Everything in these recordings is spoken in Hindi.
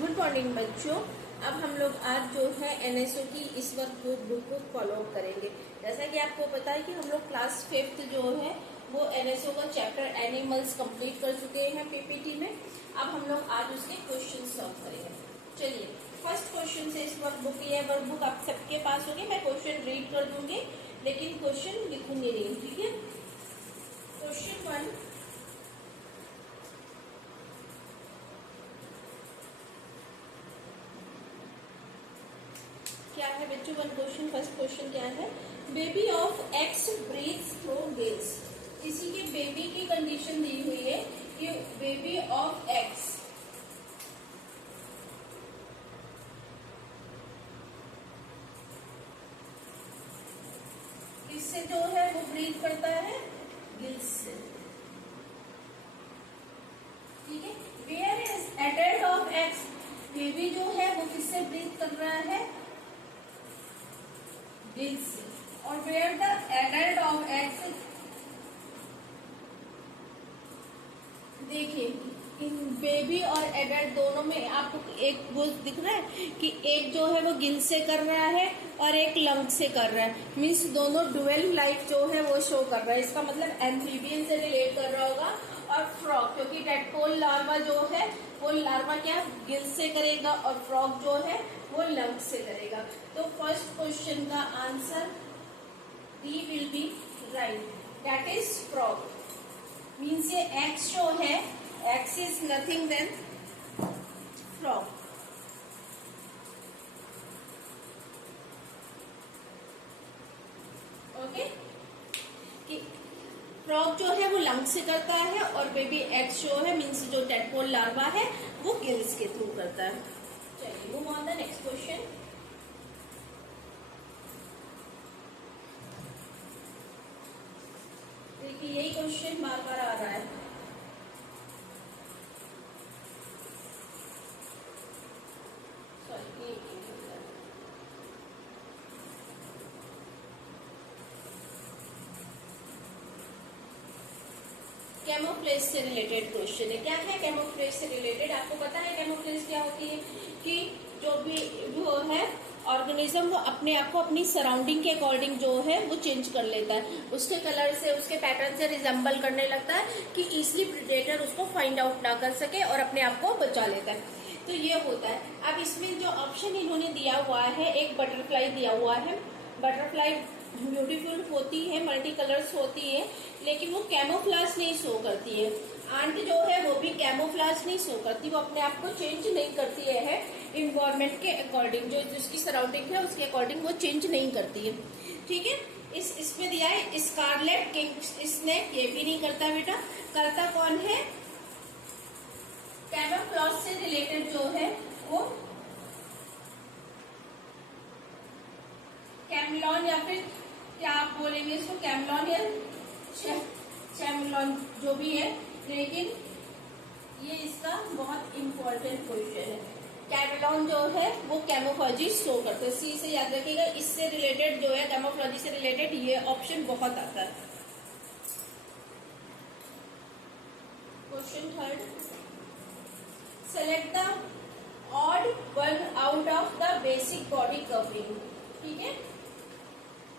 गुड मॉर्निंग बच्चों। अब हम लोग आज जो है एनएसओ की इस वर्क बुक को फॉलो अप करेंगे। जैसा कि आपको पता है कि हम लोग क्लास 5th जो है वो एनएसओ का चैप्टर एनिमल्स कंप्लीट कर चुके हैं पीपीटी में। अब हम लोग आज उसके क्वेश्चन सॉल्व करेंगे। चलिए, फर्स्ट क्वेश्चन से इस वर्क बुक, ये वर्क बुक आप सबके पास होगी। मैं क्वेश्चन रीड कर दूंगी लेकिन क्वेश्चन लिखूंगी नहीं, ठीक है। क्वेश्चन 1, क्या है बच्चों? वन क्वेश्चन, फर्स्ट क्वेश्चन क्या है? Baby of X breathes through gills. किसी के बेबी की कंडीशन दी हुई है कि बेबी ऑफ एक्स किससे जो है वो ब्रीथ करता है? गिल्स से, ठीक है। Where is adult of X, baby जो है वो किससे ब्रीथ कर रहा है? गिल्स से। और where the adult of X, देखिए इन बेबी और एडल्ट दोनों में आपको एक वो दिख रहा है कि एक जो है वो गिल से कर रहा है और एक लंग से कर रहा है। मीन्स दोनों डुअल लाइफ जो है वो शो कर रहा है। इसका मतलब एम्फीबियन से रिलेट कर रहा होगा। और फ्रॉग, क्योंकि टेडपोल लार्वा जो है वो लार्वा क्या गिल से करेगा और फ्रॉग जो है वो लंग से करेगा। तो फर्स्ट क्वेश्चन का answer D will be right, that is frog. Means ये एक्स जो है, X is nothing then frog. Okay, कि फ्रॉग जो है वो लंग से करता है और बेबी एक्स जो है मीन्स जो टेडपोल लार्वा है वो गिल्स के थ्रू करता है। चलिए move on the next question. देखिए यही क्वेश्चन बार बार आ रहा है। सॉरी, कैमोफ्लेज से रिलेटेड क्वेश्चन है। क्या है कैमोफ्लेज से रिलेटेड? आपको पता है कैमोफ्लेज क्या होती है? कि जो भी वो है ऑर्गेनिज्म वो अपने आप को अपनी सराउंडिंग के अकॉर्डिंग जो है वो चेंज कर लेता है, उसके कलर से, उसके पैटर्न से रिजेंबल करने लगता है कि इजिली प्रेडेटर उसको फाइंड आउट ना कर सके और अपने आप को बचा लेता है। तो ये होता है। अब इसमें जो ऑप्शन इन्होंने दिया हुआ है, एक बटरफ्लाई दिया हुआ है। बटरफ्लाई ब्यूटीफुल होती है, मल्टी कलर्स होती है, लेकिन वो कैमोफ्लाज नहीं शो करती है। आंट जो है वो भी कैमोफ्लाज नहीं शो करती, वो अपने आप को चेंज नहीं करती है इन्वायरमेंट के अकॉर्डिंग, जो जिसकी सराउंडिंग है उसके अकॉर्डिंग वो चेंज नहीं करती है, ठीक है। इसमें दिया है स्कारलेट किंग स्नेक, ये भी नहीं करता बेटा। करता कौन है? कैमोफ्लाज से रिलेटेड जो है वो कैमलॉन, या फिर क्या आप बोलेंगे इसको, कैमलॉन या चैमलॉन जो भी है, लेकिन ये इसका बहुत इंपॉर्टेंट क्वेश्चन है। कैमलॉन जो है वो कैमोफ्लेज शो करते हैं, सी से याद रखिएगा। इससे रिलेटेड जो है कैमोफ्लेज से रिलेटेड ये ऑप्शन बहुत आता है। Question third, select the odd one out of the basic body covering, ठीक है।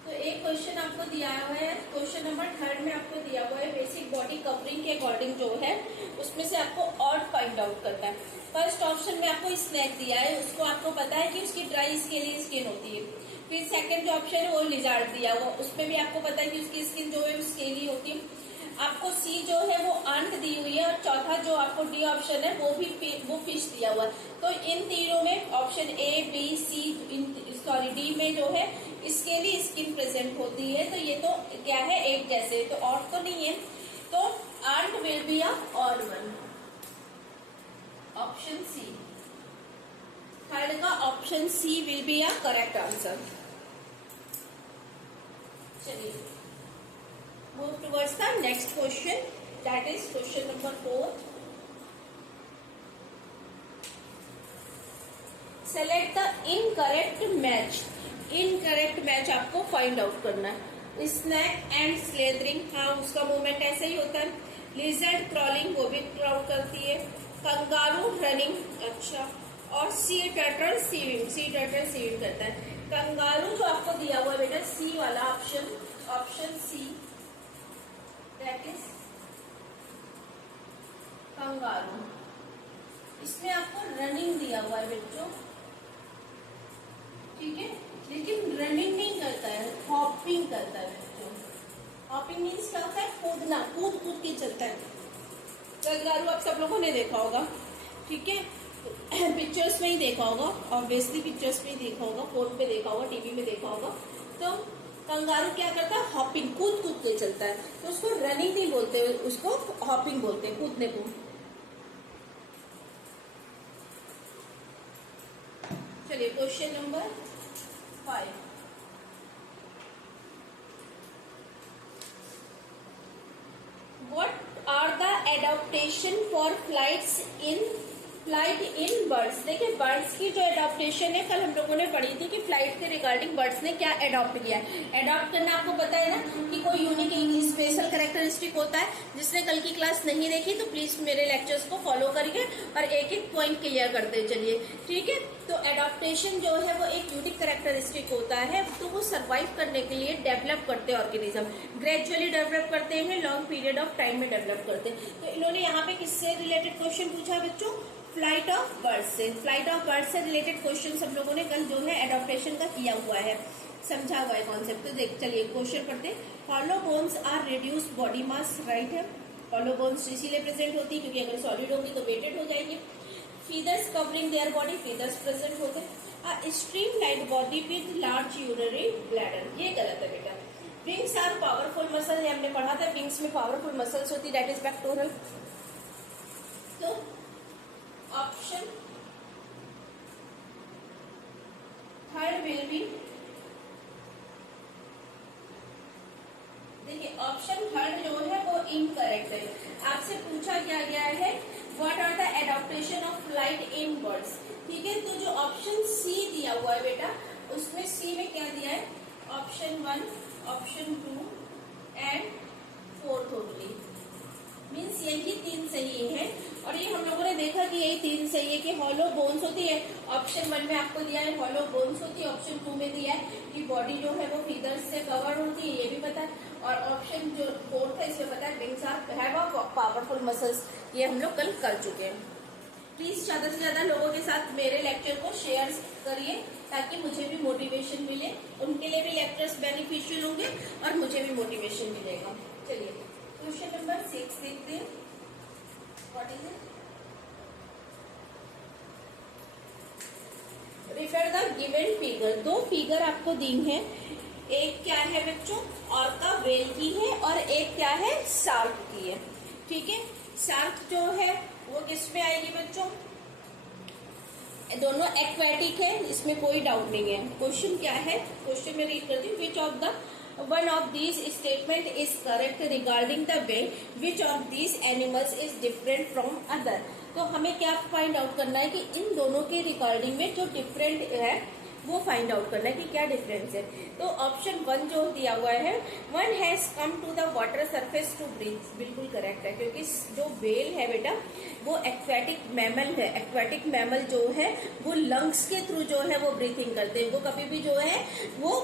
तो एक क्वेश्चन आपको दिया हुआ है, क्वेश्चन नंबर थर्ड में आपको दिया हुआ है बेसिक बॉडी कवरिंग के अकॉर्डिंग जो है उसमें से आपको ऑड फाइंड आउट करना है। फर्स्ट ऑप्शन में आपको स्नेक दिया है, उसको आपको पता है कि उसकी ड्राई स्केली स्किन होती है। फिर सेकंड जो ऑप्शन है वो लिजार्ड दिया हुआ, उसमें भी आपको पता है कि उसकी स्किन जो है स्केली होती है। आपको सी जो है वो आंट दी हुई है, और चौथा जो आपको डी ऑप्शन है वो भी वो फिश दिया हुआ है। तो इन तीनों में option A B C sorry D में जो है इसके लिए स्किन प्रेजेंट होती है। तो ये तो क्या है, एक जैसे, तो और तो नहीं है। तो ant will be a odd one, option C. Third का option C will be a correct answer. चलिए move towards the next question, that is question number 4। Select the incorrect match. Incorrect match आपको फाइंड आउट करना है। स्नैक एंड स्लेदरिंग, हाँ उसका मूवमेंट ऐसे ही होता है। लिजर्ड क्रॉलिंग, वो भी क्राउड करती है। कंगारू रनिंग, अच्छा और सी टर्टल स्विम करता है। कंगारू जो आपको दिया हुआ है बेटा सी वाला option C, that is kangaroo. इसमें आपको रनिंग दिया हुआ है बच्चों, ठीक है, लेकिन रनिंग नहीं करता है, हॉपिंग करता है बच्चों। हॉपिंग मीन्स क्या होता है? कूदना, कूद कूद के चलता है। कंगारू आप सब लोगों ने देखा होगा, ठीक है, पिक्चर्स में ही देखा होगा, ऑब्वियसली पिक्चर्स में ही देखा होगा, फोन पे देखा होगा, टीवी में देखा होगा। तो कंगारू क्या करता है? हॉपिंग, कूद कूद के चलता है। तो उसको रनिंग नहीं बोलते, उसको हॉपिंग बोलते हैं, कूदने को। चलिए question number 5। What are the adaptation for flight in birds? देखिए बर्ड्स की जो एडॉप्टेशन है, कल हम लोगों ने पढ़ी थी कि फ्लाइट के रिगार्डिंग बर्ड्स ने क्या एडॉप्ट किया है। एडॉप्ट करना आपको पता है ना कि कोई यूनिक स्पेशल कैरेक्टरिस्टिक होता है। जिसने कल की क्लास नहीं देखी तो प्लीज मेरे लेक्चर्स को फॉलो करिए और एक एक पॉइंट क्लियर करते चलिए, ठीक है। तो एडॉप्टेशन जो है वो एक यूनिक कैरेक्टरिस्टिक होता है, तो वो सर्वाइव करने के लिए डेवलप करते हैं ऑर्गेनिज्म, ग्रेजुअली डेवलप करते हैं, लॉन्ग पीरियड ऑफ टाइम में डेवलप करते हैं। तो इन्होंने यहाँ पे किससे रिलेटेड क्वेश्चन पूछा है बच्चों? फ्लाइट ऑफ बर्ड्स से। फ्लाइट ऑफ बर्ड्स से रिलेटेड क्वेश्चन हम लोगों ने कल जो है एडॉप्टेशन का किया हुआ है, समझा हुआ है कॉन्सेप्ट। तो देख चलिए क्वेश्चन पढ़ते हैं। Hollow bones are reduce body mass, right है। हॉलो बोन्स इसीलिए प्रेजेंट होती है क्योंकि अगर सॉलिड होगी तो वेटेड हो जाएगी। Feathers covering their body, feathers present होते हैं। Streamline body with large urinary bladder, ये गलत है बेटा। विंग्स आर पावरफुल मसल, हमने पढ़ा था विंग्स में पावरफुल मसल्स होती, दैट इज पेक्टोरल। तो ऑप्शन थर्ड विल बी, देखिए ऑप्शन थर्ड जो है वो इनकरेक्ट है। आपसे पूछा क्या गया है? What are the adaptation of flight in birds, ठीक है। तो जो ऑप्शन सी दिया हुआ है बेटा, उसमें सी में क्या दिया है? Option 1, option 2 and 4 only, means यही 3 सही है। और ये हम लोगों ने देखा कि यही 3 सही है कि हॉलो बोन्स होती है। ऑप्शन 1 में आपको दिया है हॉलो बोन्स होती है, ऑप्शन 2 में दिया है कि बॉडी जो है वो फीदर्स से कवर होती है, ये भी पता है। और ऑप्शन जो 4 है इसमें पता है wings are have powerful muscles, ये हम लोग कल कर चुके हैं। प्लीज ज्यादा से ज्यादा लोगों के साथ मेरे लेक्चर को शेयर करिए ताकि मुझे भी मोटिवेशन मिले, उनके लिए भी लेक्चर्स बेनिफिशियल होंगे और मुझे भी मोटिवेशन मिलेगा। चलिए क्वेश्चन नंबर 6 देखते हैं। What is it? Refer the given figure. 2 figure आपको दी हैं, एक क्या है बच्चों? ऑर्का वेल की है और एक क्या है? शार्क की है, ठीक है। शार्क जो है वो किस में आएगी बच्चों? दोनों एक्वेटिक है, इसमें कोई डाउट नहीं है। क्वेश्चन क्या है? क्वेश्चन में रीड करती हूँ। Which of the one of these statement is correct regarding the way which of these animals is different from other। तो हमें क्या फाइंड आउट करना है कि इन दोनों के रिगार्डिंग में जो डिफरेंट है वो फाइंड आउट करना है कि क्या डिफरेंस है। तो ऑप्शन 1 जो दिया हुआ है, 1 has come to the water surface to breathe, बिल्कुल करेक्ट है क्योंकि जो वेल है बेटा वो एक्वेटिक मैमल है। एक्वेटिक मैमल जो है वो लंग्स के थ्रू जो है वो ब्रीथिंग करते हैं, वो कभी भी जो है वो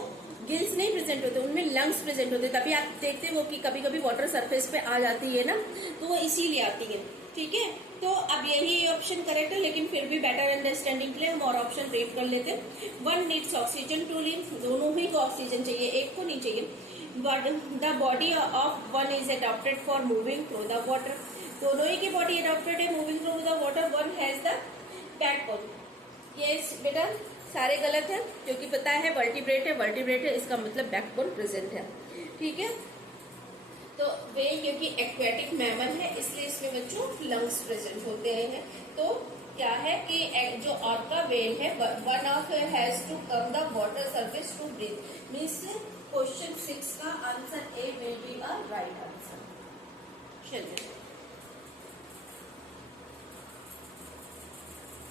गिल्स नहीं प्रेजेंट होते, उनमें लंग्स प्रेजेंट होते, तभी आप देखते हो कि कभी कभी वाटर सरफेस पे आ जाती है ना, तो वो इसीलिए आती है, ठीक है। तो अब यही ऑप्शन करेक्ट है, लेकिन फिर भी बेटर अंडरस्टैंडिंग के लिए हम और ऑप्शन रीड कर लेते हैं। 1 नीड्स ऑक्सीजन टू लिव, दोनों ही को ऑक्सीजन चाहिए, एक को नहीं चाहिए। The body of 1 is adopted for moving through the water, दोनों ही की बॉडी अडॉप्टेड है moving through the water. 1 has the backbone, yes बेटा सारे गलत है क्योंकि पता है वर्टिब्रेट है, वर्टिब्रेट है इसका मतलब बैकबोन प्रेजेंट है, ठीक है। तो वे क्योंकि एक्वेटिक मैमल है इसलिए इसमें बच्चों लंग्स प्रेजेंट होते हैं। तो क्या है कि जो ऑर्का वेल है, 1 of has to come the water surface to breathe, means question 6 का answer A will be a right answer. चलिए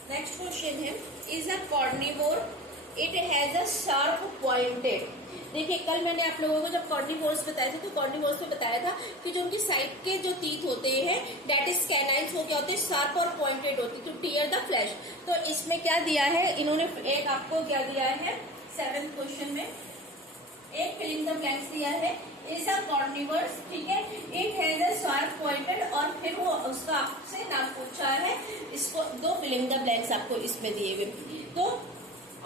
नेक्स्ट क्वेश्चन है, is a carnivore it has a sharp pointed. देखिए कल मैंने आप लोगों को जब कॉर्निवोरस बताया था तो कॉर्निवोरस में बताया था कि जो उनकी साइड के जो टीथ होते हैं दैट इज कैनाइन्स, वो क्या होते हैं शार्प और पॉइंटेड होती है टू टीयर द फ्लैश। तो इसमें क्या दिया है इन्होंने, एक आपको क्या दिया है 7th क्वेश्चन में, एक फिलिंग द ब्लैंक्स दिया है, इज अ कॉर्निवर्स, ठीक है, it has a sharp pointed, और फिर वो उसका आपसे नाम पूछा है, इसको 2 फिलिंग द ब्लैंक्स आपको इसमें दिए हुए। तो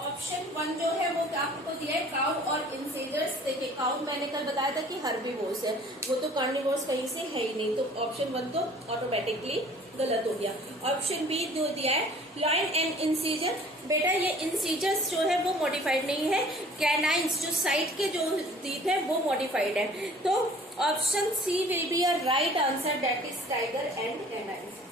ऑप्शन 1 जो है वो आपको दिया है काउ और इंसेजर्स। देखिए काउ मैंने कल बताया था कि हर्बीवोर्स है, वो तो कार्निवोर्स कहीं से है ही नहीं, तो ऑप्शन 1 तो ऑटोमेटिकली गलत हो गया। ऑप्शन बी जो दिया है लाइन एंड इंसीजर, बेटा ये इंसीजर्स जो है वो मॉडिफाइड नहीं है, कैनाइन्स जो साइड के जो टीथ है वो मॉडिफाइड है। तो option C will be a right answer, that is tiger and canines.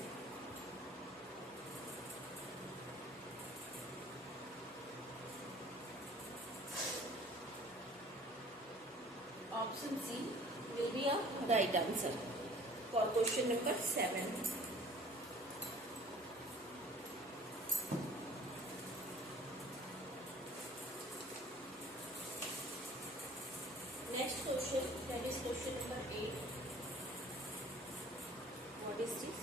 Option C will be a right answer for question number 7. Next question, that is question number 8. What is this?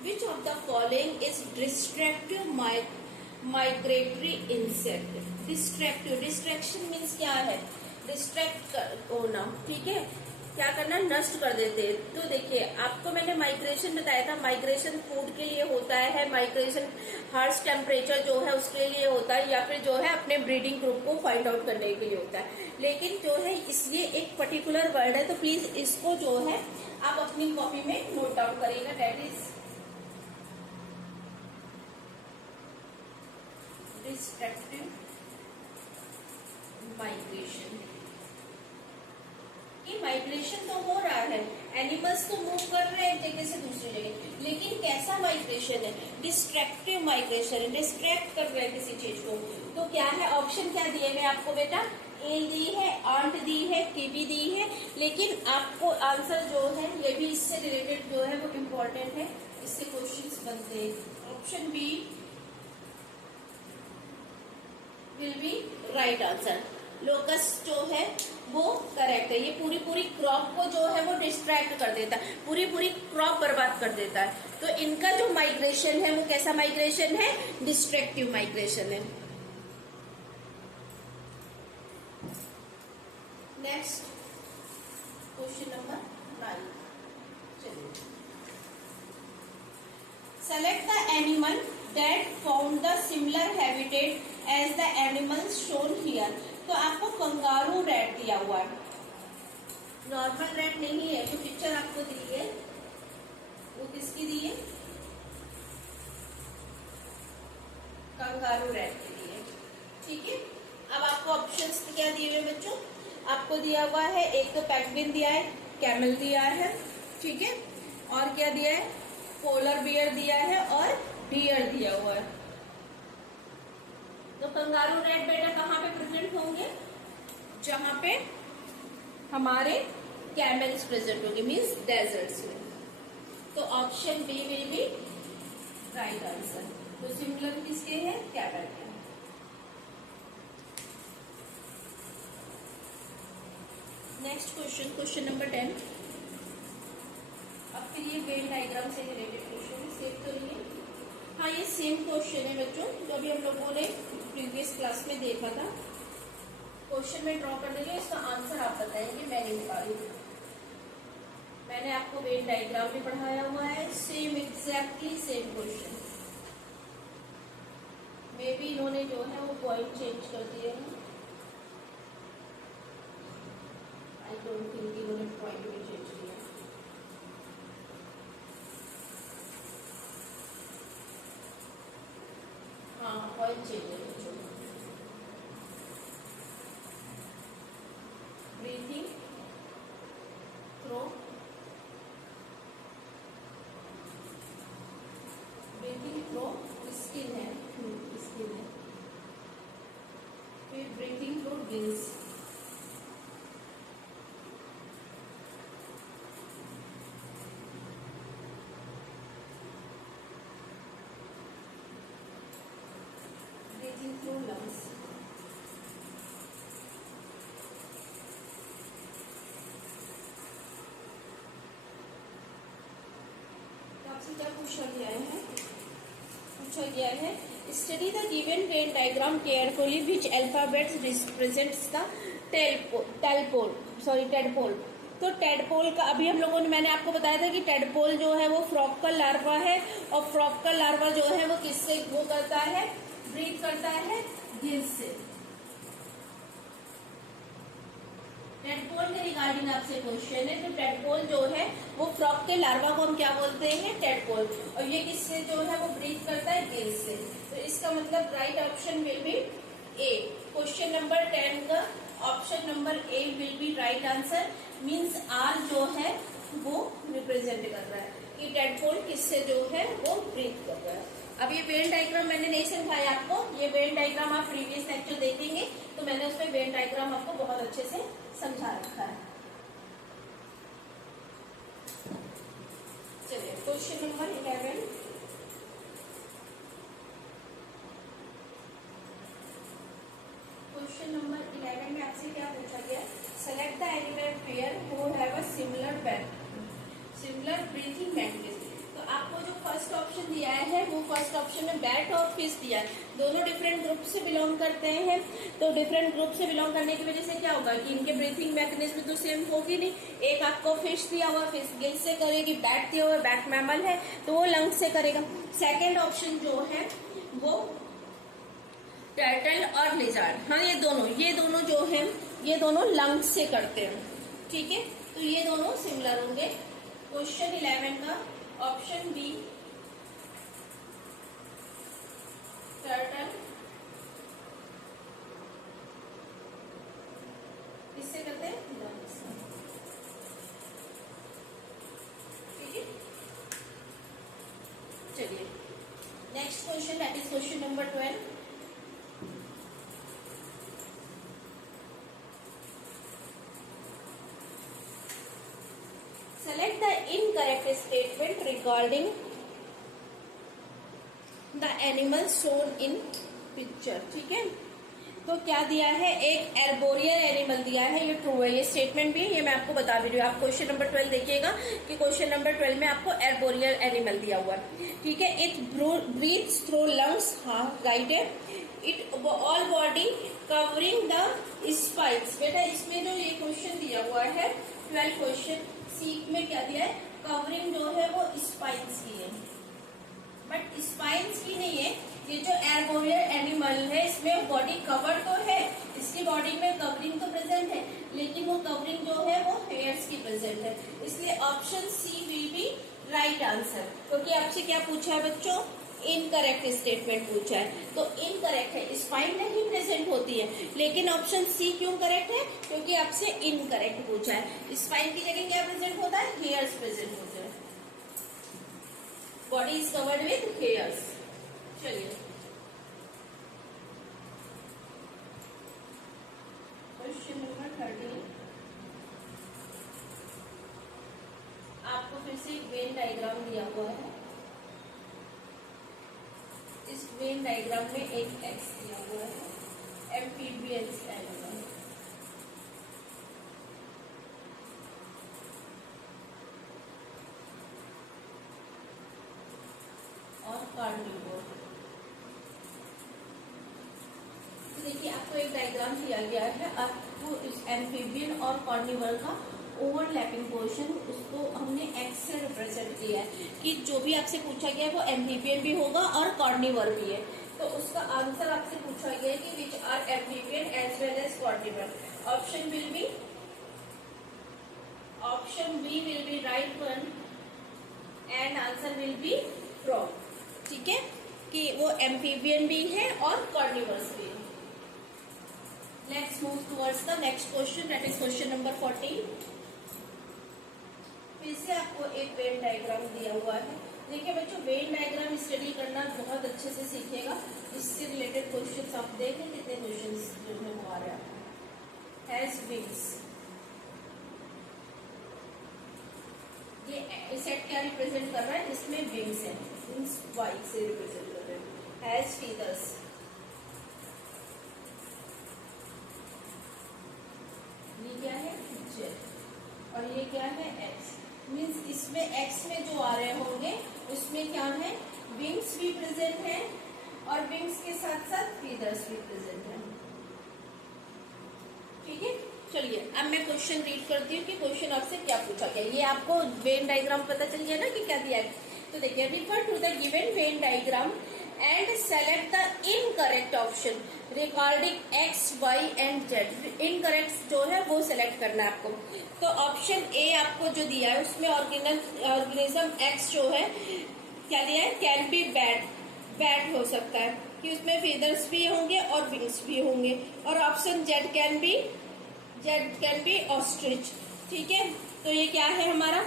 Which of the following is distractive migratory insect? Distraction means क्या है? डिस्ट्रैक्ट होना, ठीक है, क्या करना, नष्ट कर देते हैं। तो देखिए आपको मैंने माइग्रेशन बताया था, माइग्रेशन फूड के लिए होता है, माइग्रेशन हार्श टेम्परेचर जो है उसके लिए होता है, या फिर जो है अपने ब्रीडिंग ग्रुप को फाइंड आउट करने के लिए होता है। लेकिन जो है इसलिए एक पर्टिकुलर वर्ड है, तो प्लीज इसको जो है आप अपनी कॉपी में नोट डाउन करिएगा, दैट इज डिस्ट्रक्टिव माइग्रेशन। कि माइग्रेशन तो हो रहा है, एनिमल्स तो मूव कर रहे हैं एक जगह से दूसरी जगह, लेकिन कैसा माइग्रेशन है, डिस्ट्रैक्टिव माइग्रेशन है, डिस्ट्रैक्ट कर रहे हैं किसी चीज को। तो क्या है, ऑप्शन क्या दिए मैं आपको बेटा, एल दी है, आंट दी है, कीवी दी है, लेकिन आपको आंसर जो है ये भी इससे रिलेटेड जो है वो इम्पोर्टेंट है, इससे क्वेश्चंस बनते हैं। Option B will be right answer. Locust जो है वो करेक्ट है, ये पूरी पूरी क्रॉप को जो है वो डिस्ट्रैक्ट कर देता है, पूरी पूरी क्रॉप बर्बाद कर देता है। तो इनका जो माइग्रेशन है वो कैसा माइग्रेशन है, डिस्ट्रक्टिव माइग्रेशन है। नेक्स्ट क्वेश्चन नंबर 9, चलिए, select the animal that found the similar habitat as the animals shown here. तो आपको कंगारू रैट दिया हुआ है, नॉर्मल रैट नहीं है, जो पिक्चर आपको दी है वो किसकी दी है, कंगारू रैट की दी है, ठीक है। अब आपको ऑप्शंस क्या दिए हुए बच्चों, आपको दिया हुआ है, एक तो पेंगुइन दिया है, कैमल दिया है, ठीक है, और क्या दिया है, पोलर बियर दिया है और डियर दिया हुआ है। तो कंगारू रैट बेटा कहाँ पे प्रेजेंट होंगे, जहां पे हमारे कैमल्स प्रेजेंट होंगे, मीन्स डेजर्ट्स में। तो option B will be right answer. तो सिमिलर किसके हैं, कैमल के। Next question, question number 10। अब फिर ये वेन डायग्राम से रिलेटेड क्वेश्चन सेव करिए। हाँ ये सेम क्वेश्चन है बच्चों जो भी हम लोगों ने प्रीवियस क्लास में देखा था। क्वेश्चन में ड्रॉ कर देंगे, इसका आंसर आप बताएंगे, मैंने निकाली। मैंने आपको वेन डायग्राम भी पढ़ाया हुआ है, same exactly same question. May be इन्होंने जो है वो पॉइंट चेंज कर दिए हैं, आई डोंट थिंक इन्होंने पॉइंट भी चेंज किया। हाँ पॉइंट चेंज है बच्चों। Breathing through, breathing through skin है, स्किन है, फिर breathing through gills, breathing through lungs. आपसे क्या पूछा गया है, पूछा गया है study the given Venn diagram carefully which alphabets represents the tadpole. तो टेडपोल का अभी हम लोगों ने, मैंने आपको बताया था कि टेडपोल जो है वो फ्रॉग का लार्वा है, और फ्रॉग का लार्वा जो है वो किससे ग्रो करता है, ब्रीथ करता है गिल्स से। टेडपोल के रिगार्डिंग आपसे क्वेश्चन है। तो टेडपोल जो है वो फ्रॉग के लार्वा को हम क्या बोलते हैं, टेडपोल, और ये किससे जो है वो ब्रीथ करता है गिल्स से। तो इसका मतलब right option will be A. Question number 10 का option number A will be right answer. Means R जो है वो रिप्रेजेंट कर रहा है कि टेडपोल किससे जो है वो ब्रीथ कर रहा है। अब ये वेन डायग्राम मैंने नहीं समझाया आपको, ये वेन डायग्राम आप प्रीवियस लेक्चर देखेंगे तो मैंने उसमें वेन डायग्राम आपको बहुत अच्छे से समझा रखा है। चलिए क्वेश्चन नंबर 11। क्वेश्चन नंबर 11 में आपसे क्या पूछा गया, select the animal pair who have a similar breathing mechanism. तो आपको जो फर्स्ट ऑप्शन दिया है वो फर्स्ट ऑप्शन में बैट और फिश दिया है, दोनों डिफरेंट ग्रुप से बिलोंग करते हैं। तो डिफरेंट ग्रुप से बिलोंग करने की वजह से क्या होगा कि इनके ब्रीथिंग मैकेनिज्म तो सेम होगी नहीं। एक आपको फिश दिया हुआ, फिश गिल से करेगी, बैट दिया हुआ, बैट मैमल है तो वो लंग से करेगा। सेकेंड ऑप्शन जो है वो टर्टल और लिजार्ड, हाँ ये दोनों जो है ये दोनों लंग से करते हैं, ठीक है। तो ये दोनों सिमिलर होंगे। क्वेश्चन 11 का ऑप्शन बी टर्टल किससे करते हैं, लंग्स से, ठीक है। चलिए next question, that is question number 12। Select the incorrect statement regarding the animal shown in picture, ठीक है। तो क्या दिया है, एक एर्बोरियल एनिमल दिया है, ये ट्रू है, ये स्टेटमेंट भी है, ये मैं आपको बता भी रही हूँ। आप क्वेश्चन नंबर 12 देखिएगा कि क्वेश्चन नंबर 12 में आपको एर्बोरियल एनिमल दिया हुआ है, ठीक है। इट ब्रीथ्स थ्रू लंग्स, हाँ राइट है। It all body covering the spikes, बेटा इसमें जो ये क्वेश्चन दिया हुआ है 12 क्वेश्चन सीख में क्या दिया है, कवरिंग जो है वो स्पाइन्स की है, बट स्पाइन्स की नहीं है। ये जो एर्बोरियल एनिमल है इसमें बॉडी कवर तो है, इसकी बॉडी में कवरिंग तो प्रेजेंट है, लेकिन वो कवरिंग जो है वो हेयर्स की प्रेजेंट है। इसलिए option C will be right answer, क्योंकि आपसे क्या पूछा है बच्चों, इनकरेक्ट स्टेटमेंट पूछा है, तो इनकरेक्ट है, स्पाइन नहीं प्रेजेंट होती है। लेकिन ऑप्शन सी क्यों करेक्ट है, क्योंकि आपसे इनकरेक्ट पूछा है। स्पाइन की जगह क्या प्रेजेंट होता है, हेयर्स प्रेजेंट होते हैं, body is covered with hairs. चलिए क्वेश्चन नंबर 13। आपको फिर से एक वेन डायग्राम दिया हुआ है, इस वेन डायग्राम में एक एक्स दिया हुआ है, एम्फीबियंस एनिमल, और कार्निवोर। तो देखिए आपको एक डायग्राम दिया गया है, आपको इस एम्फीबियन और कार्निवोर का ओवरलैपिंग पोर्शन, उसको हमने एक्स से रिप्रेजेंट किया है कि जो भी आपसे पूछा गया है वो एम्फीबियन भी होगा और कार्निवोर भी है। तो उसका आंसर आपसे पूछा गया है कि which are amphibian as well as carnivore. Option B will be right one and answer will be frog, ठीक है, कि वो एम्फीबियन भी है और कार्निवोर्स भी है। Let's move towards the next question, that is question number 14। फिर से आपको एक वेन डायग्राम दिया हुआ है। देखिए बच्चों, वेन डायग्राम स्टडी करना बहुत अच्छे से सीखेगा, इससे रिलेटेड क्वेश्चंस आप देखें कितने क्वेश्चंस जो है वो आ रहे हैं। हैज विंग्स, ये सेट क्या रिप्रेजेंट कर रहा है, इसमें विंग्स है, विंग्स वाइट से रिप्रेजेंट कर रहे हैं। हैज फीदर्स, ये क्या है जेड, और ये क्या है एक्स। मीन्स इसमें एक्स में जो आ रहे होंगे उसमें क्या है, विंग्स भी प्रेजेंट है और विंग्स के साथ साथ फीदर्स भी प्रेजेंट है। ठीक है, चलिए अब मैं क्वेश्चन रीड करती हूँ कि क्वेश्चन आपसे क्या पूछा गया। ये आपको वेन डायग्राम पता चल गया ना कि क्या दिया है। तो देखिए, refer to the given Venn diagram and select the incorrect option regarding X Y and Z. Incorrect जो है वो सिलेक्ट करना है आपको। तो ऑप्शन ए आपको जो दिया है उसमें ऑर्गेनिज्म एक्स जो है क्या दिया है, कैन बी बैट हो सकता है कि उसमें फीदर्स भी होंगे और विंग्स भी होंगे। और option Z can B ostrich. ठीक है, तो ये क्या है हमारा,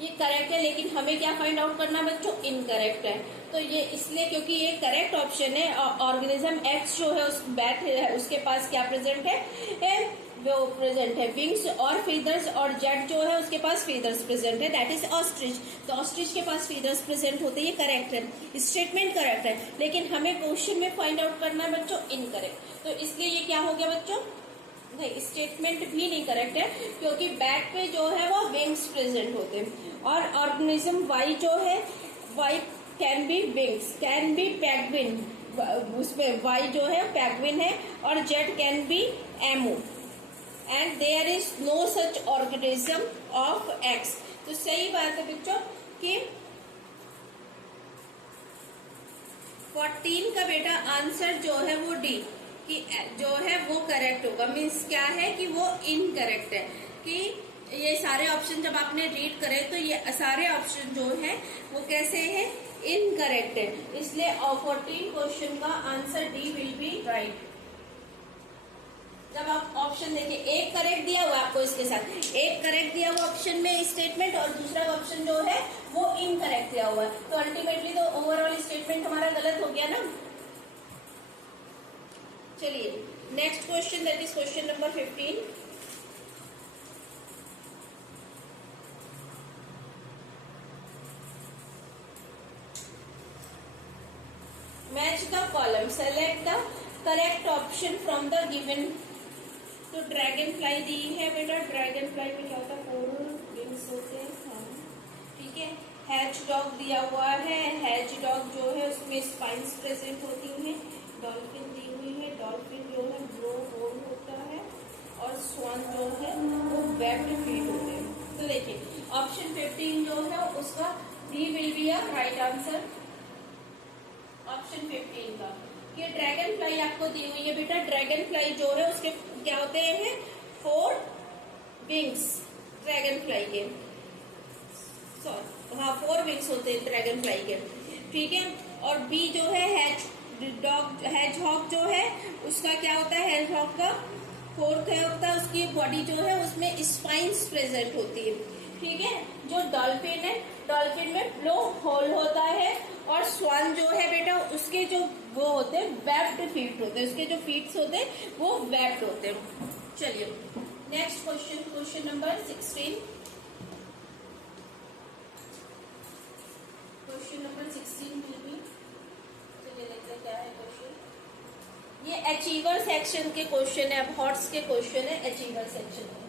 ये करेक्ट है, लेकिन हमें क्या फाइंड आउट करना बच्चों, इनकरेक्ट है। तो ये इसलिए क्योंकि ये करेक्ट ऑप्शन है। ऑर्गेनिज्म एक्स जो है उस बैट है उसके पास क्या प्रेजेंट है, वो प्रेजेंट है विंग्स और फीदर्स, और जेड जो है उसके पास फीदर्स प्रेजेंट है, दैट इज ऑस्ट्रिच। तो ऑस्ट्रिच के पास फीदर्स प्रेजेंट होते हैं, ये करेक्ट है, स्टेटमेंट करेक्ट है, लेकिन हमें क्वेश्चन में फाइंड आउट करना है बच्चों इनकरेक्ट। तो इसलिए ये क्या हो गया बच्चों, नहीं, स्टेटमेंट भी नहीं करेक्ट है क्योंकि बैक पे जो है वो विंग्स प्रेजेंट होते हैं। और ऑर्गेनिज्म वाई जो है, Y can be wings, can be penguin, उसमें वाई जो है पैगविन है, और Z can be emu, and there is no such organism of X. तो सही बात है बच्चों कि 14 का बेटा आंसर जो है वो डी कि जो है वो करेक्ट होगा। मीन्स क्या है कि वो इनकरेक्ट है, कि ये सारे ऑप्शन जब आपने रीड करे तो ये सारे ऑप्शन जो है वो कैसे है, इनकरेक्ट है। इसलिए 14 क्वेश्चन का answer D will be right. जब आप ऑप्शन देखिए, एक करेक्ट दिया हुआ आपको, इसके साथ एक करेक्ट दिया हुआ ऑप्शन में स्टेटमेंट और दूसरा ऑप्शन जो है वो इनकरेक्ट दिया हुआ है, तो अल्टीमेटली तो ओवरऑल स्टेटमेंट हमारा गलत हो गया ना। चलिए next question, that is question number 15। Match the column, select the correct option from the given. तो ड्रैगन फ्लाई दी है बेटा, ड्रैगन फ्लाई में क्या होता है, 4 विंग्स होते हैं। ठीक है, हैज डॉग दिया हुआ है, हैज डॉग जो है उसमें स्पाइन्स प्रेजेंट होती हैं। डॉल्फिन दी हुई है, डॉल्फिन जो है ब्लो होल होता है, और स्वान जो है वो वेब्ड फीट होते हैं। तो देखिए ऑप्शन 15 जो है उसका D will be a right answer, option 15 का। ये ड्रैगन फ्लाई आपको दी हुई है बेटा, ड्रैगन फ्लाई जो है उसके क्या होते हैं, 4 विंग्स ड्रैगन फ्लाई के, सॉरी हाँ 4 विंग्स होते हैं ड्रैगन फ्लाई के। ठीक है, और बी जो है हैजहॉग जो है उसका क्या होता है, हैजहॉग का 4th होता है, उसकी बॉडी जो है उसमें स्पाइन्स प्रेजेंट होती है। ठीक है, जो डॉल्फिन है, डॉल्फिन में ब्लो होल होता है, और स्वान जो है बेटा उसके जो वो होते हैं वेब्ड फीट होते हैं, उसके जो फीट्स होते हैं वो वेब्ड होते हैं। चलिए next question, question number 16। Question number 16 will be, चलिए देखते हैं क्या है क्वेश्चन। ये अचीवर सेक्शन के क्वेश्चन है, अब हॉट्स के क्वेश्चन है अचीवर सेक्शन में।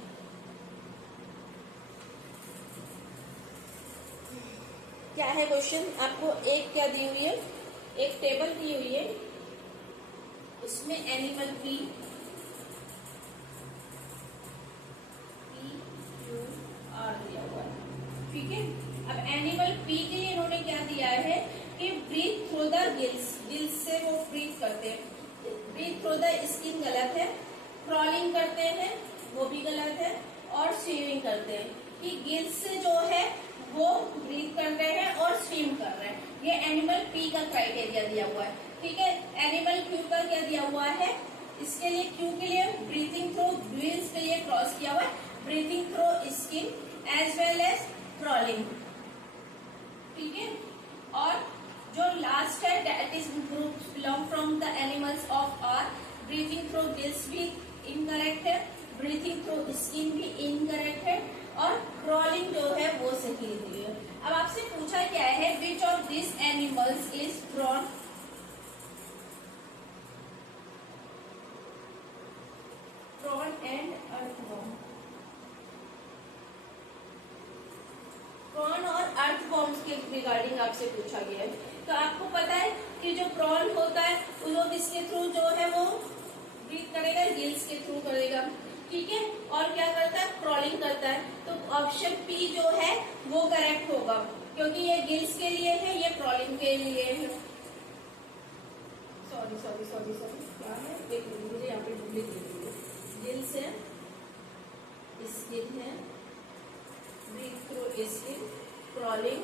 क्या है क्वेश्चन, आपको एक क्या दी हुई है, एक टेबल दी हुई है, उसमें एनिमल पी क्यू आर दिया हुआ है। ठीक है, अब एनिमल पी के लिए इन्होंने क्या दिया है कि breathe through the gills, gills से वो ब्रीथ करते हैं। ब्रीथ थ्रू द स्किन गलत है, क्रॉलिंग करते हैं वो भी गलत है, और स्विमिंग करते हैं। कि गिल्स से जो है वो ब्रीथ कर रहे हैं और स्विम कर रहे हैं, ये एनिमल पी का क्राइटेरिया दिया हुआ है। ठीक है, एनिमल क्यू का क्या दिया हुआ है, इसके लिए क्यू के लिए ब्रीथिंग थ्रू गिल्स के लिए क्रॉस किया हुआ है, breathing through skin as well as crawling. ठीक है, और जो लास्ट है that is group belong from the animals of R, breathing through gills भी इनकरेक्ट है, ब्रीथिंग थ्रू स्किन भी इनकरेक्ट है, और क्रॉलिंग जो है वो सही है। अब आपसे पूछा क्या है, which of this animals is prawn, prawn and earthworm. Prawn और अर्थवॉर्म्स के रिगार्डिंग आपसे पूछा गया है। तो आपको पता है कि जो प्रॉन होता है वो किसके थ्रू जो है वो ब्रीथ करेगा, गिल्स के थ्रू करेगा, ठीक है। और क्या करता है, क्रॉलिंग करता है। तो ऑप्शन पी जो है वो करेक्ट होगा, क्योंकि ये गिल्स के लिए है, ये क्रॉलिंग के लिए है। सॉरी सॉरी सॉरी सॉरी, क्या है, एक मिनट, मुझे यहाँ पे लिख दीजिए। गिल्स है, स्किन है, ब्रीथ थ्रू स्किन, क्रॉलिंग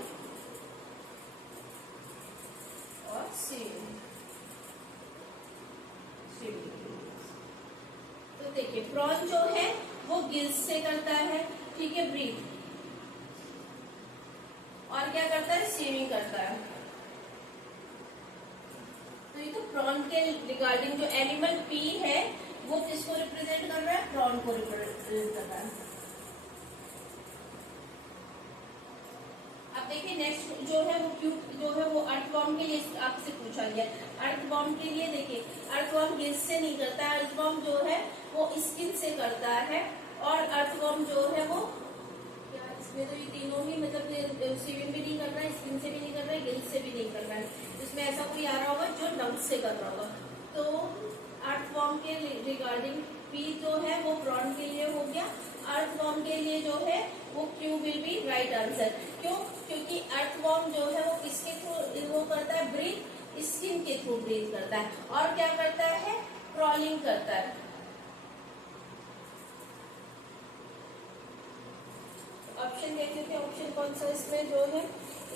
और स्विमिंग। तो देखिए प्रॉन जो है वो गिल्स से करता है, ठीक है, ब्रीथ, और क्या करता है, स्विमिंग करता है। तो ये तो प्रॉन के रिगार्डिंग जो एनिमल पी है वो किसको रिप्रेजेंट कर रहा है, प्रॉन को रिप्रेजेंट कर रहा है। अब देखिए नेक्स्ट जो है वो क्यूब जो है वो अर्थवॉर्म के लिए आपसे पूछा गया। अर्थवॉर्म के लिए देखिए, अर्थवॉर्म गिल्स से नहीं करता है, अर्थवॉर्म जो है वो स्किन से करता है। और अर्थवॉर्म जो है वो क्या, इसमें तो ये तीनों ही मतलब स्विमिंग भी नहीं कर रहा है, स्किन से भी नहीं कर रहा है, गिल्स से भी नहीं कर रहा है। इसमें ऐसा कोई आ रहा होगा जो लंग्स से कर रहा होगा। तो अर्थवॉर्म के रिगार्डिंग पी जो है वो प्रॉन के लिए हो गया। अर्थवॉर्म के लिए जो है वो Q will be right answer. क्यों, क्योंकि अर्थवॉर्म जो है वो किसके थ्रू वो करता है, ब्रीथ, स्किन के थ्रू ब्रीथ करता है। और क्या करता है, क्रॉलिंग करता है। ऑप्शन देख लेते हैं, ऑप्शन कौन सा इसमें जो है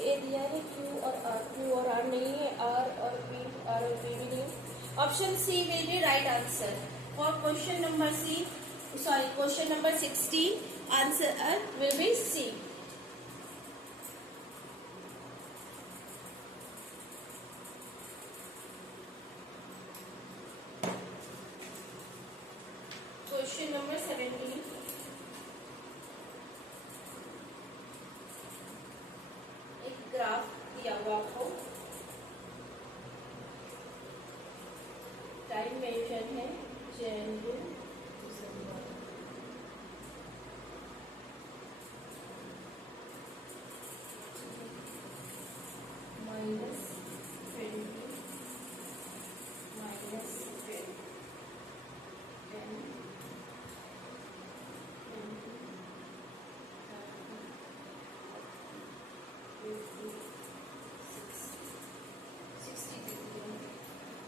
ए दिया है, क्यू और आर नहीं है, आर और पी भी नहीं। Option C will be right answer for question number C, sorry question number 60, answer will be C. Question number 17, एक ग्राफ दिया हुआ आपको, टाइम मेंशन है जनवरी दिसंबर, -20 -10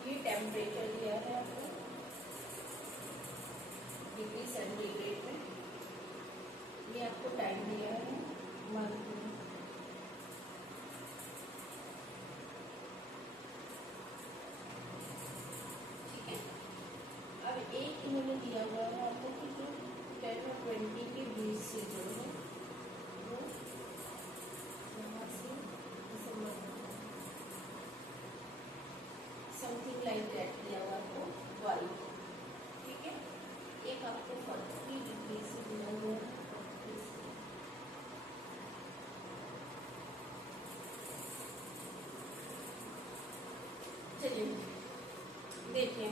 ये टेम्परेचर दिया है आपको डिग्री सेंटीग्रेड में, ये आपको टाइम दिया है मंथ में। ठीक है, अब एक इन्होंने दिया हुआ है आपको कि जो 10 और 20 के बीच से जो है वो यहाँ से दिसंबर समथिंग लाइक दैट दिया हुआ आपको वाई, ठीक है। एक आपको 40 डिग्री से दिया हुआ है, चलिए देखिए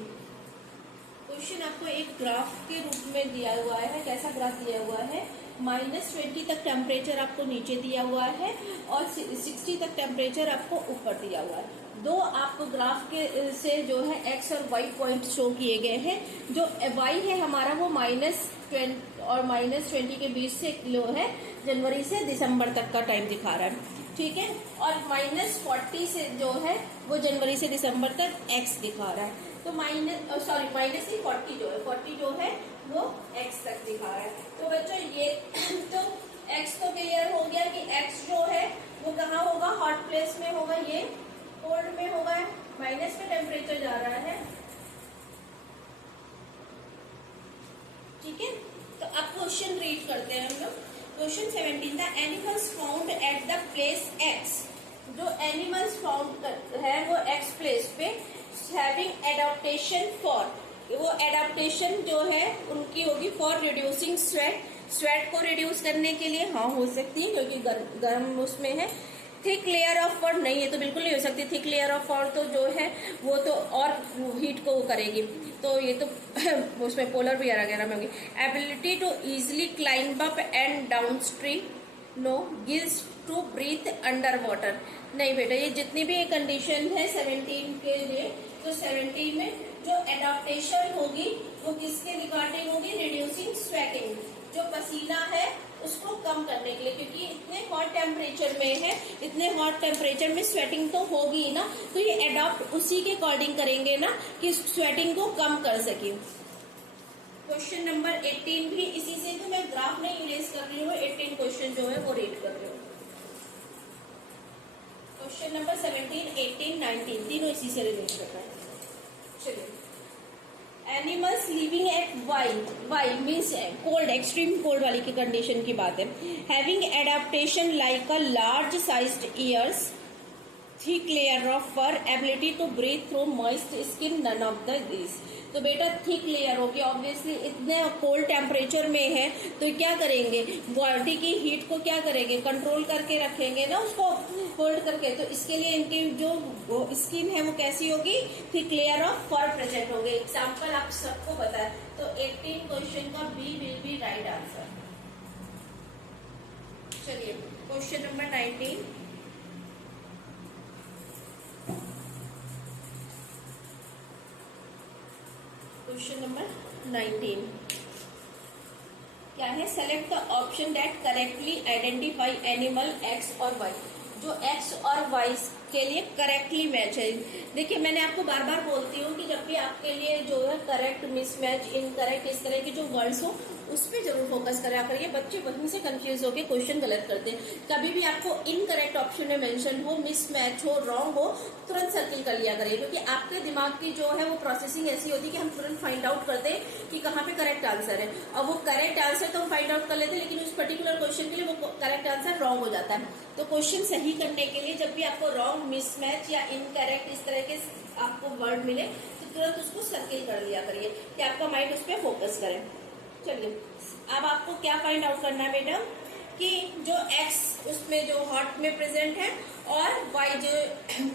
क्वेश्चन आपको एक ग्राफ के रूप में दिया हुआ है। कैसा ग्राफ दिया हुआ है, -20 तक टेम्परेचर आपको नीचे दिया हुआ है और 60 तक टेम्परेचर आपको ऊपर दिया हुआ है। दो आपको ग्राफ के से जो है एक्स और वाई पॉइंट शो किए गए हैं। जो वाई है हमारा वो -20 और -20 के बीच से लो है, जनवरी से दिसंबर तक का टाइम दिखा रहा है, ठीक है। और -40 से जो है वो जनवरी से दिसंबर तक एक्स दिखा रहा है। तो -40 जो है 40 जो है वो एक्स तक दिखा रहा है। तो बच्चों ये तो एक्स तो क्लियर हो गया कि एक्स जो है वो कहाँ होगा, हॉट प्लेस में होगा, ये कोल्ड में होगा, माइनस में टेम्परेचर जा रहा है, ठीक है। तो अब क्वेश्चन रीड करते हैं हम लोग। Question 17, the animals found at the place x, जो एनिमल्स फाउंड है वो एक्स प्लेस पे हैविंग एडाप्टेशन फॉर, वो एडाप्टेशन जो है उनकी होगी फॉर रिड्यूसिंग स्वेट, स्वेट को रिड्यूस करने के लिए, हाँ हो सकती है क्योंकि गर्म उसमें है। थिक लेयर ऑफ फॉर नहीं है तो बिल्कुल नहीं हो सकती, थिक लेयर ऑफ फॉर तो जो है वो तो और हीट को वो करेगी, तो ये तो उसमें पोलर भी वगैरह में होगी। Ability to easily climb up and down stream, no. Gills to breathe under water. नहीं बेटा, ये जितनी भी कंडीशन है 17 के लिए, तो 17 में जो एडाप्टेशन होगी वो किसके रिगार्डिंग होगी? रिड्यूसिंग स्वेटिंग, जो पसीना है उसको कम करने के लिए, क्योंकि इतने हॉट टेम्परेचर में है, इतने हॉट टेम्परेचर में स्वेटिंग तो होगी ही ना, तो ये एडॉप्ट उसी के अकॉर्डिंग करेंगे ना कि स्वेटिंग को कम कर सके। क्वेश्चन नंबर 18 भी इसी से, तो मैं ग्राफ नहीं इरेज कर रही हूँ, 18 क्वेश्चन जो है वो रीड कर रही हूँ। क्वेश्चन नंबर 17, 18, 19 तीनों इसी से रिलेट कर रहा है। चलिए, animals living at Y means cold, extreme cold वाली की कंडीशन की बात है। Having adaptation like a large sized ears, thick layer of fur, ability to breathe through moist skin, none of the this. तो बेटा थिक लेयर होगी, ऑब्वियसली इतने कोल्ड टेम्परेचर में है तो क्या करेंगे? बॉडी की हीट को क्या करेंगे? कंट्रोल करके रखेंगे ना, उसको होल्ड करके। तो इसके लिए इनकी जो स्किन है वो कैसी होगी? Thick layer of fur present होगी। एग्जाम्पल आप सबको पता है, तो 18 क्वेश्चन का B will be right answer. चलिए क्वेश्चन नंबर 19, क्वेश्चन नंबर 19 क्या है? Select the option that correctly identify animal X और वाई। जो एक्स और वाई के लिए करेक्टली मैच है। देखिए, मैंने आपको बार बार बोलती हूँ कि जब भी आपके लिए जो है करेक्ट, मिसमैच, इनकरेक्ट, इस तरह के जो वर्ड्स हो उस पर जरूर फोकस करा करिए। बच्चे वहीं से कंफ्यूज होकर क्वेश्चन गलत करते हैं। कभी भी आपको इनकरेक्ट ऑप्शन में मेंशन हो, मिसमैच हो, रॉन्ग हो, तुरंत सर्किल कर लिया करिए, क्योंकि आपके दिमाग की जो है वो प्रोसेसिंग ऐसी होती है कि हम तुरंत फाइंड आउट करते हैं कि कहाँ पे करेक्ट आंसर है। और वो करेक्ट आंसर तो हम फाइंड आउट कर लेते हैं, लेकिन उस पर्टिकुलर क्वेश्चन के लिए वो करेक्ट आंसर रॉन्ग हो जाता है। तो क्वेश्चन सही करने के लिए जब भी आपको रॉन्ग, मिसमैच या इनकरेक्ट इस तरह के आपको वर्ड मिले तो तुरंत उसको सर्किल कर लिया करिए कि आपका माइंड उस पर फोकस करे। चलिए, अब आपको क्या फाइंड आउट करना है बेटा? कि जो एक्स उसमें जो हॉट में प्रेजेंट है और वाई जो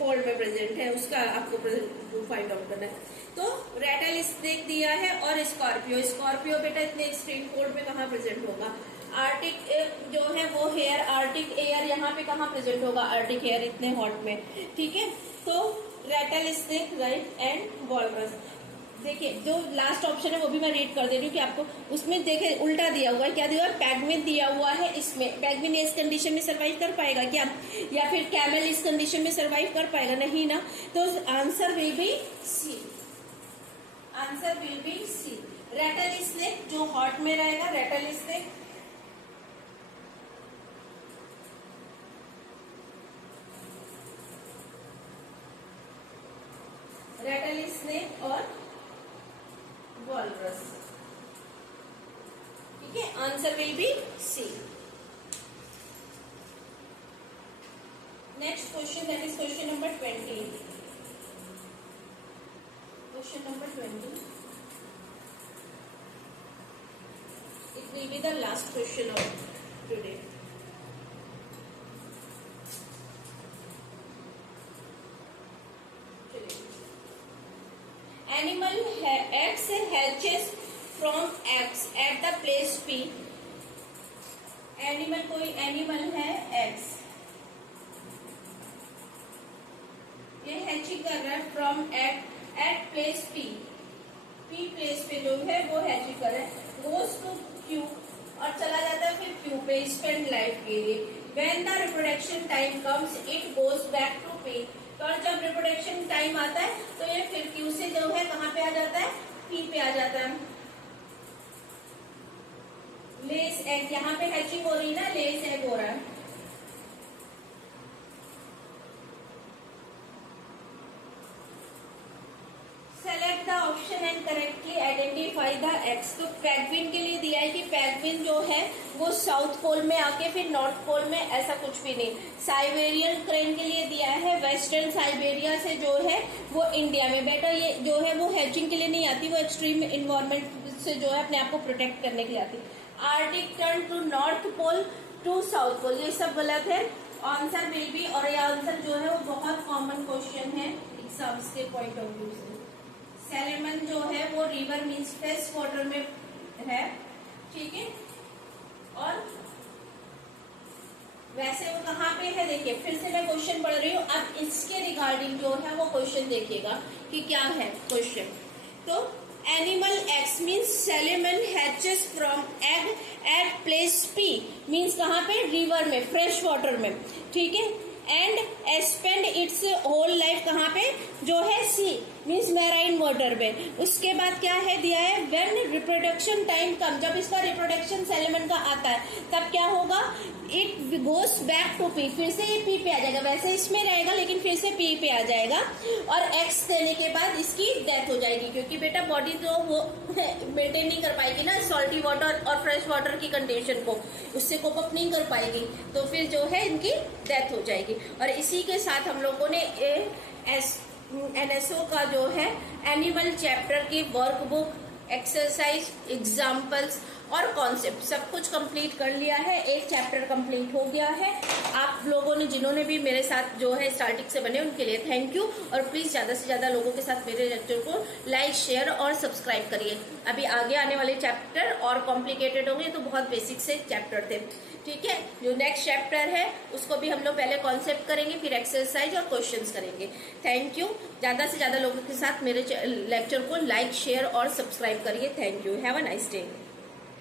कोल्ड में प्रेजेंट है उसका आपको फाइंड आउट करना है। तो रेटल स्नेक दिया है और स्कॉर्पियो बेटा इतने एक्सट्रीम कोल्ड में कहाँ प्रेजेंट होगा? आर्टिक जो है वो हेयर, आर्टिक एयर यहाँ पे कहाँ प्रेजेंट होगा? आर्टिक हेयर इतने हॉट में, ठीक है। तो Ratle snake, right, and walrus. देखिए, जो लास्ट ऑप्शन है वो भी मैं रीड कर दे रही हूँ कि आपको उसमें देखे उल्टा दिया हुआ है। क्या दिया हुआ है? पेंगुइन दिया हुआ है। इसमें पेंगुइन इस कंडीशन में सर्वाइव कर पाएगा क्या? या फिर कैमल इस कंडीशन में सर्वाइव कर पाएगा? नहीं ना। तो answer will be C, answer will be C. Rattlesnake जो हॉट में रहेगा, रेटल स्नेक, रेटल स्नेक और वॉलरस, ठीक है। Answer will be C. Next question, that is question number 20। Question number 20, it will be the last question of today. Animal X hatches from X at the place P। Animal, कोई एनिमल है X, ये हैचिंग कर रहा है from at place P place पे जो है वो हैचिंग कर रहा है, गोज टू Q और चला जाता है फिर Q पे स्पेंड लाइफ के लिए। When the reproduction time comes it goes back to P। तो जब रिप्रोडक्शन टाइम आता है तो ये फिर Q से जो है कहाँ पे आ जाता है? P पे आ जाता है। लेस एग, यहाँ पे हैचिंग हो रही है ना, लेस एग हो रहा है। Select the option and correctly identify the x. तो पेंगुइन के लिए दिया है कि पेंगुइन जो है वो साउथ पोल में आके फिर नॉर्थ पोल में, ऐसा कुछ भी नहीं। साइबेरियन क्रेन के लिए दिया है वेस्टर्न साइबेरिया से जो है वो इंडिया में। बेटा ये जो है वो हैचिंग के लिए नहीं आती, वो एक्सट्रीम इन्वायरमेंट से जो है अपने आप को प्रोटेक्ट करने के लिए आती। Arctic tern to North Pole to South Pole, ये सब गलत है। आंसर विल बी, और ये आंसर जो है वो बहुत कॉमन क्वेश्चन है एग्जाम्स के पॉइंट ऑफ व्यू से। सैलमन जो है वो रिवर मीन्स फ्रेश वाटर में है, ठीक है। और वैसे वो कहाँ पे है देखिए, फिर से मैं क्वेश्चन पढ़ रही हूँ। अब इसके रिगार्डिंग जो है वो क्वेश्चन देखिएगा कि क्या है क्वेश्चन। तो animal X means salmon hatches from egg at place P, means कहाँ पे, रिवर में, फ्रेश वाटर में, ठीक है। And spend its whole life कहाँ पे, जो है सी, मीन्स मैराइन वाटर में। उसके बाद क्या है दिया है, व्हेन रिप्रोडक्शन टाइम कम, जब इसका रिप्रोडक्शन सैलमन का आता है तब क्या होगा, it goes back to P, फिर से ये पी पे आ जाएगा, वैसे इसमें रहेगा लेकिन फिर से पी पे आ जाएगा। और एक्स देने के बाद इसकी डेथ हो जाएगी, क्योंकि बेटा बॉडी तो वो मेंटेन नहीं कर पाएगी ना सॉल्टी वाटर और फ्रेश वाटर की कंडीशन को, उससे कोप अप नहीं कर पाएगी, तो फिर जो है इनकी डेथ हो जाएगी। और इसी के साथ हम लोगों ने NSO का जो है एनिमल चैप्टर की वर्कबुक, एक्सरसाइज, एग्जाम्पल्स और कॉन्सेप्ट सब कुछ कंप्लीट कर लिया है। एक चैप्टर कंप्लीट हो गया है। आप लोगों ने जिन्होंने भी मेरे साथ जो है स्टार्टिंग से बने उनके लिए थैंक यू। और प्लीज ज्यादा से ज्यादा लोगों के साथ मेरे लेक्चर को लाइक, शेयर और सब्सक्राइब करिए। अभी आगे आने वाले चैप्टर और कॉम्प्लिकेटेड होंगे, तो बहुत बेसिक से चैप्टर थे, ठीक है। जो नेक्स्ट चैप्टर है उसको भी हम लोग पहले कॉन्सेप्ट करेंगे, फिर एक्सरसाइज और क्वेश्चंस करेंगे। Thank you. ज्यादा से ज्यादा लोगों के साथ मेरे लेक्चर को लाइक, शेयर और सब्सक्राइब करिए। Thank you. Have a nice day.